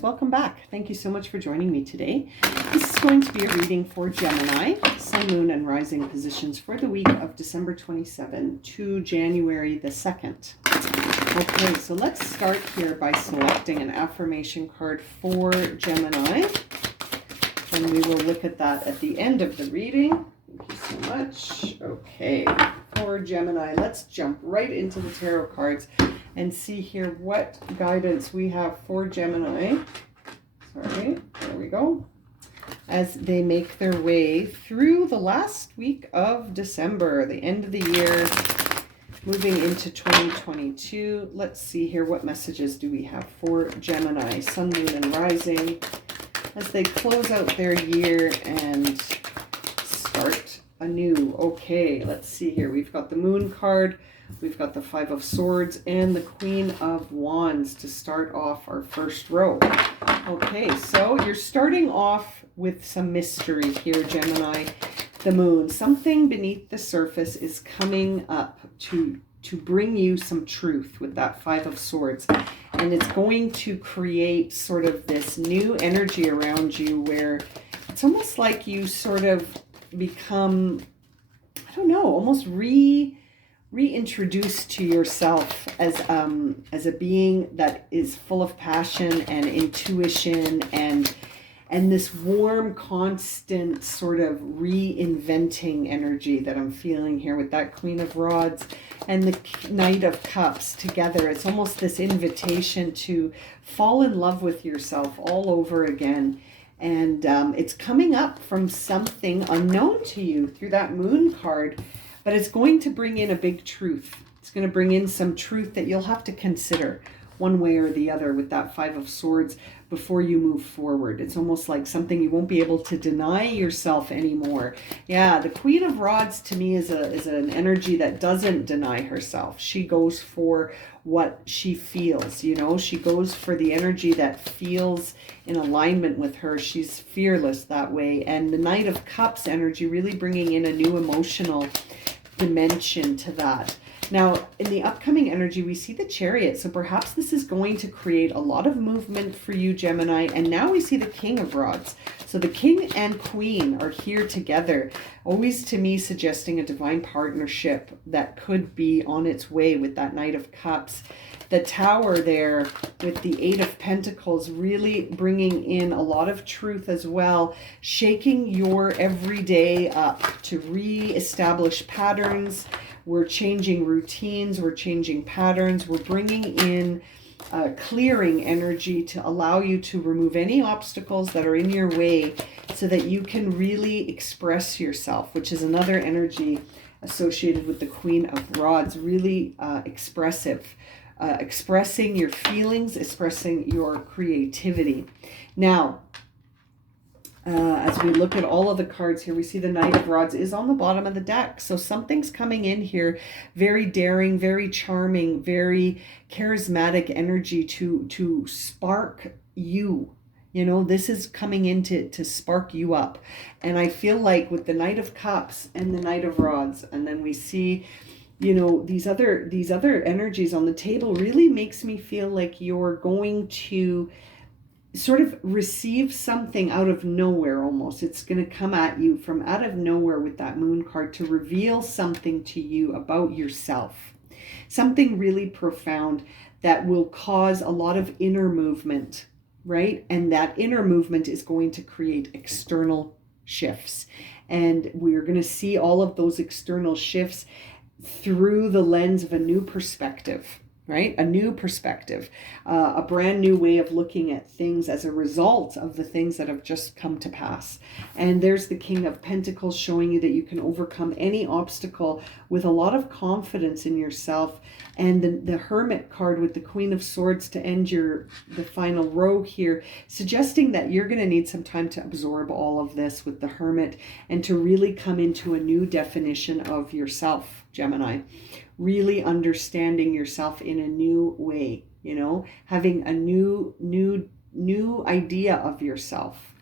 friends, welcome back. Thank you so much for joining me today. This is going to be a reading for Gemini, Sun, Moon, and Rising positions for the week of December 27 to January the 2nd. Okay, so let's start here by selecting an affirmation card for Gemini. And we will look at that at the end of the reading. Thank you so much. Okay, for Gemini, let's jump right into the tarot cards and see here what guidance we have for Gemini. Sorry, there we go. As they make their way through the last week of December, the end of the year, moving into 2022. Let's see here, what messages do we have for Gemini, Sun, Moon, and Rising as they close out their year and start anew. Okay, let's see here. We've got the Moon card. We've got the Five of Swords and the Queen of Wands to start off our first row. Okay, so you're starting off with some mystery here, Gemini. The Moon, something beneath the surface is coming up to bring you some truth with that Five of Swords. And it's going to create sort of this new energy around you where it's almost like you sort of become, I don't know, almost reintroduced to yourself as a being that is full of passion and intuition and this warm, constant sort of reinventing energy that I'm feeling here with that Queen of Rods and the Knight of Cups together. It's almost this invitation to fall in love with yourself all over again. And it's coming up from something unknown to you through that Moon card. But it's going to bring in a big truth. It's going to bring in some truth that you'll have to consider one way or the other with that Five of Swords before you move forward. It's almost like something you won't be able to deny yourself anymore. Yeah, the Queen of Rods to me is an energy that doesn't deny herself. She goes for what she feels, you know. She goes for the energy that feels in alignment with her. She's fearless that way. And the Knight of Cups energy really bringing in a new emotional dimension to that. Now, in the upcoming energy, we see the Chariot. So perhaps this is going to create a lot of movement for you, Gemini. And now we see the King of Rods. So the King and Queen are here together, always to me suggesting a divine partnership that could be on its way with that Knight of Cups. The Tower there with the Eight of Pentacles really bringing in a lot of truth as well, shaking your everyday up to re-establish patterns. We're changing routines, we're changing patterns, we're bringing in clearing energy to allow you to remove any obstacles that are in your way so that you can really express yourself, which is another energy associated with the Queen of Rods, really expressive. Expressing your feelings, expressing your creativity. Now, as we look at all of the cards here, we see the Knight of Rods is on the bottom of the deck. So something's coming in here, very daring, very charming, very charismatic energy to spark you. You know, this is coming in to spark you up. And I feel like with the Knight of Cups and the Knight of Rods, and then we see, you know, these other energies on the table really makes me feel like you're going to sort of receive something out of nowhere almost. It's going to come at you from out of nowhere with that Moon card to reveal something to you about yourself. Something really profound that will cause a lot of inner movement, right? And that inner movement is going to create external shifts. And we're going to see all of those external shifts through the lens of a new perspective, right? A new perspective, a brand new way of looking at things as a result of the things that have just come to pass. And there's the King of Pentacles showing you that you can overcome any obstacle with a lot of confidence in yourself. And the Hermit card with the Queen of Swords to end the final row here, suggesting that you're going to need some time to absorb all of this with the Hermit and to really come into a new definition of yourself, Gemini. Really understanding yourself in a new way, you know, having a new idea of yourself.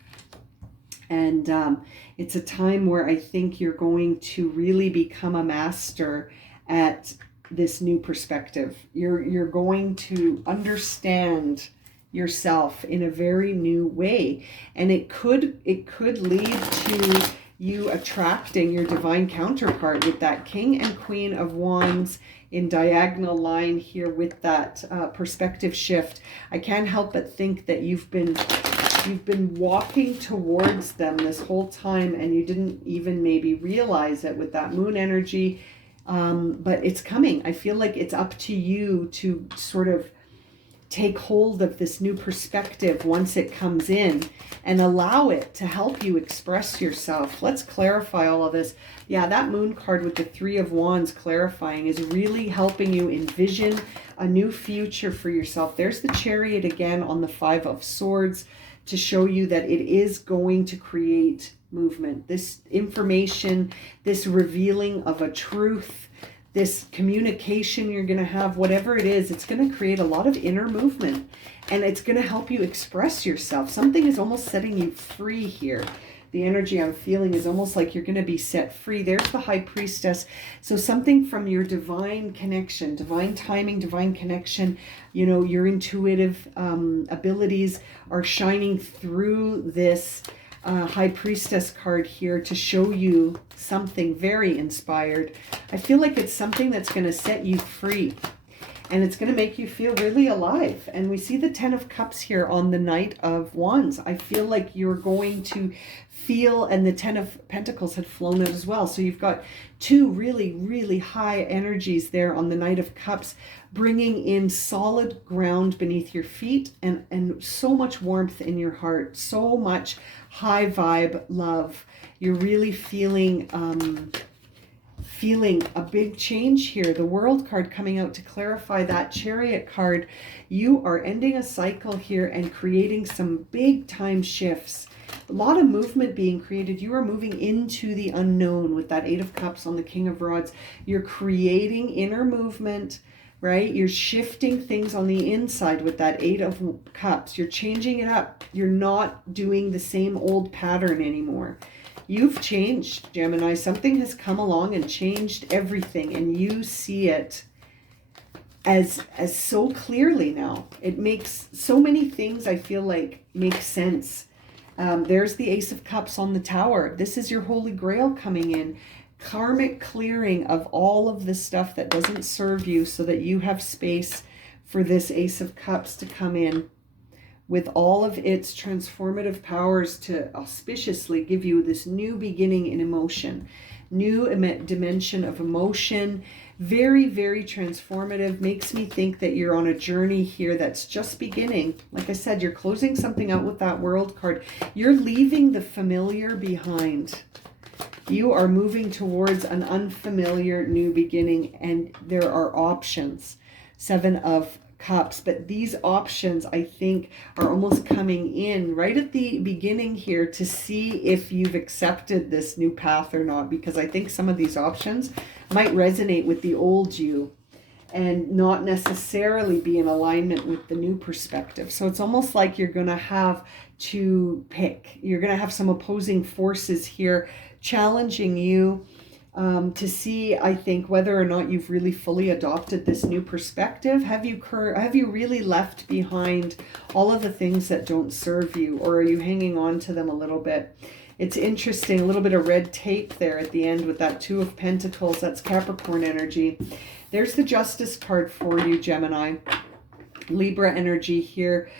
And it's a time where I think you're going to really become a master at this new perspective. You're going to understand yourself in a very new way. And it could lead to you attracting your divine counterpart with that King and Queen of Wands in diagonal line here with that perspective shift. I can't help but think that you've been walking towards them this whole time, and you didn't even maybe realize it with that moon energy. But it's coming. I feel like it's up to you to sort of take hold of this new perspective once it comes in and allow it to help you express yourself. Let's clarify all of this. Yeah, that moon card with the Three of Wands clarifying is really helping you envision a new future for yourself. There's the Chariot again on the Five of Swords to show you that it is going to create movement. This information, this revealing of a truth, this communication you're going to have, whatever it is, it's going to create a lot of inner movement, and it's going to help you express yourself. Something is almost setting you free here. The energy I'm feeling is almost like you're going to be set free. There's the High Priestess. So something from your divine connection, divine timing, divine connection, you know, your intuitive abilities are shining through this High Priestess card here to show you something very inspired. I feel like it's something that's going to set you free, and it's going to make you feel really alive. And we see the Ten of Cups here on the Knight of Wands. I feel like you're going to feel, and the Ten of Pentacles had flown out as well. So you've got two really, really high energies there on the Knight of Cups, bringing in solid ground beneath your feet, and so much warmth in your heart, so much high vibe love. You're really feeling a big change here. The World card coming out to clarify that. Chariot card, you are ending a cycle here and creating some big time shifts. A lot of movement being created. You are moving into the unknown with that Eight of Cups on the King of Rods. You're creating inner movement, right? You're shifting things on the inside with that Eight of Cups. You're changing it up. You're not doing the same old pattern anymore. You've changed, Gemini. Something has come along and changed everything, and you see it as so clearly now. It makes so many things, I feel like, make sense. There's the Ace of Cups on the Tower. This is your Holy Grail coming in. Karmic clearing of all of the stuff that doesn't serve you so that you have space for this Ace of Cups to come in with all of its transformative powers to auspiciously give you this new beginning in emotion, new dimension of emotion. Very, very transformative. Makes me think that you're on a journey here that's just beginning. Like I said, you're closing something out with that World card. You're leaving the familiar behind. You are moving towards an unfamiliar new beginning, and there are options. Seven of Cups, but these options, I think, are almost coming in right at the beginning here to see if you've accepted this new path or not, because I think some of these options might resonate with the old you and not necessarily be in alignment with the new perspective. So it's almost like you're going to have to pick. You're going to have some opposing forces here challenging you to see, I think, whether or not you've really fully adopted this new perspective. Have you really left behind all of the things that don't serve you, or are you hanging on to them a little bit? It's interesting, a little bit of red tape there at the end with that Two of Pentacles. That's Capricorn energy. There's the Justice card for you, Gemini. Libra energy here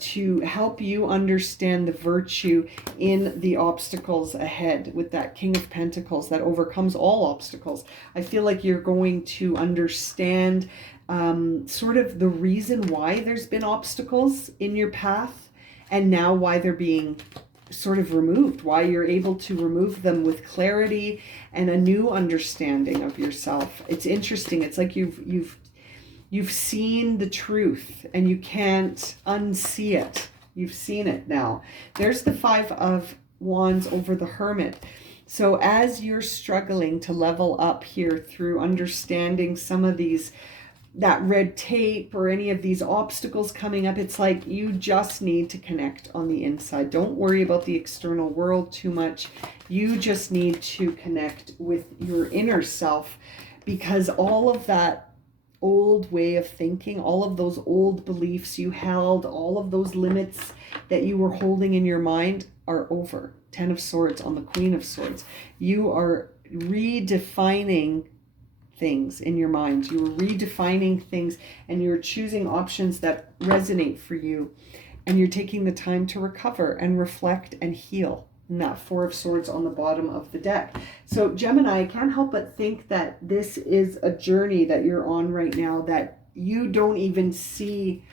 to help you understand the virtue in the obstacles ahead with that King of Pentacles that overcomes all obstacles. I feel like you're going to understand sort of the reason why there's been obstacles in your path, and now why they're being sort of removed, why you're able to remove them with clarity and a new understanding of yourself. It's interesting. It's like you've seen the truth and you can't unsee it. You've seen it now. There's the Five of Wands over the Hermit. So as you're struggling to level up here through understanding some of these, that red tape or any of these obstacles coming up, it's like you just need to connect on the inside. Don't worry about the external world too much. You just need to connect with your inner self, because all of that old way of thinking, all of those old beliefs you held, all of those limits that you were holding in your mind are over. 10 of Swords on the Queen of Swords. You are redefining things in your mind. You're redefining things, and you're choosing options that resonate for you. And you're taking the time to recover and reflect and heal. And that 4 of Swords on the bottom of the deck. So Gemini, I can't help but think that this is a journey that you're on right now that you don't even see.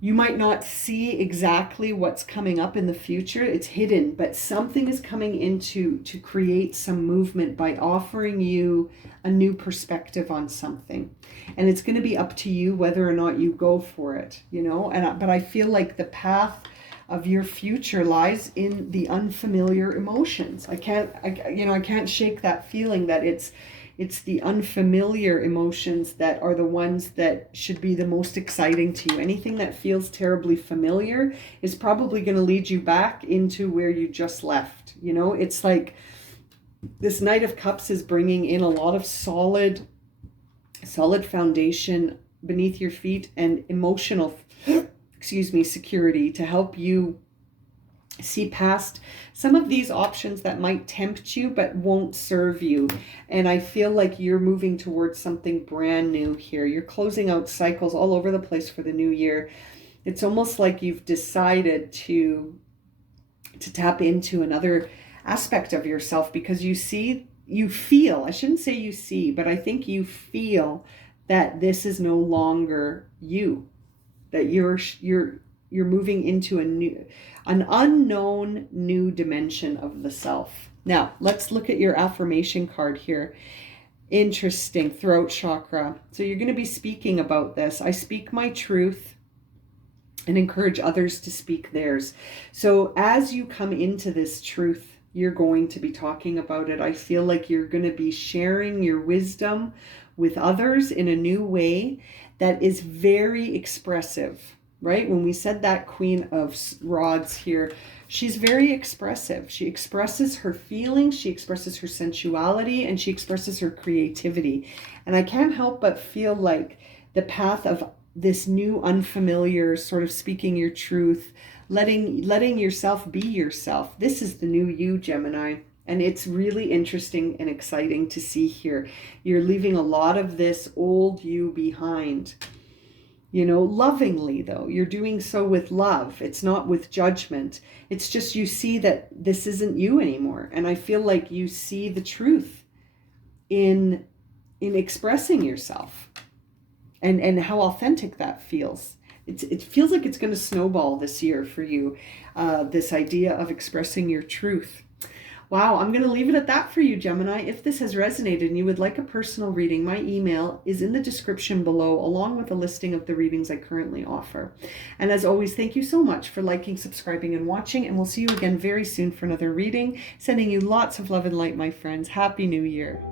You might not see exactly what's coming up in the future. It's hidden, but something is coming in to create some movement by offering you a new perspective on something. And it's going to be up to you whether or not you go for it, you know. But I feel like the path of your future lies in the unfamiliar emotions. I can't shake that feeling that it's the unfamiliar emotions that are the ones that should be the most exciting to you. Anything that feels terribly familiar is probably going to lead you back into where you just left. You know, it's like this Knight of Cups is bringing in a lot of solid foundation beneath your feet and emotional security to help you see past some of these options that might tempt you but won't serve you. And I feel like you're moving towards something brand new here. You're closing out cycles all over the place for the new year. It's almost like you've decided to tap into another aspect of yourself, because you feel, I shouldn't say you see, but I think you feel that this is no longer you, that you're moving into an unknown new dimension of the self. Now, let's look at your affirmation card here. Interesting, throat chakra. So you're going to be speaking about this. I speak my truth and encourage others to speak theirs. So as you come into this truth, you're going to be talking about it. I feel like you're going to be sharing your wisdom with others in a new way that is very expressive, right? When we said that Queen of Rods here, she's very expressive. She expresses her feelings, she expresses her sensuality, and she expresses her creativity. And I can't help but feel like the path of this new unfamiliar sort of speaking your truth, letting yourself be yourself. This is the new you, Gemini. And it's really interesting and exciting to see here. You're leaving a lot of this old you behind. You know, lovingly though. You're doing so with love. It's not with judgment. It's just you see that this isn't you anymore. And I feel like you see the truth in expressing yourself and how authentic that feels. It feels like it's going to snowball this year for you, this idea of expressing your truth. Wow, I'm going to leave it at that for you, Gemini. If this has resonated and you would like a personal reading, my email is in the description below, along with a listing of the readings I currently offer. And as always, thank you so much for liking, subscribing, and watching. And we'll see you again very soon for another reading. Sending you lots of love and light, my friends. Happy New Year.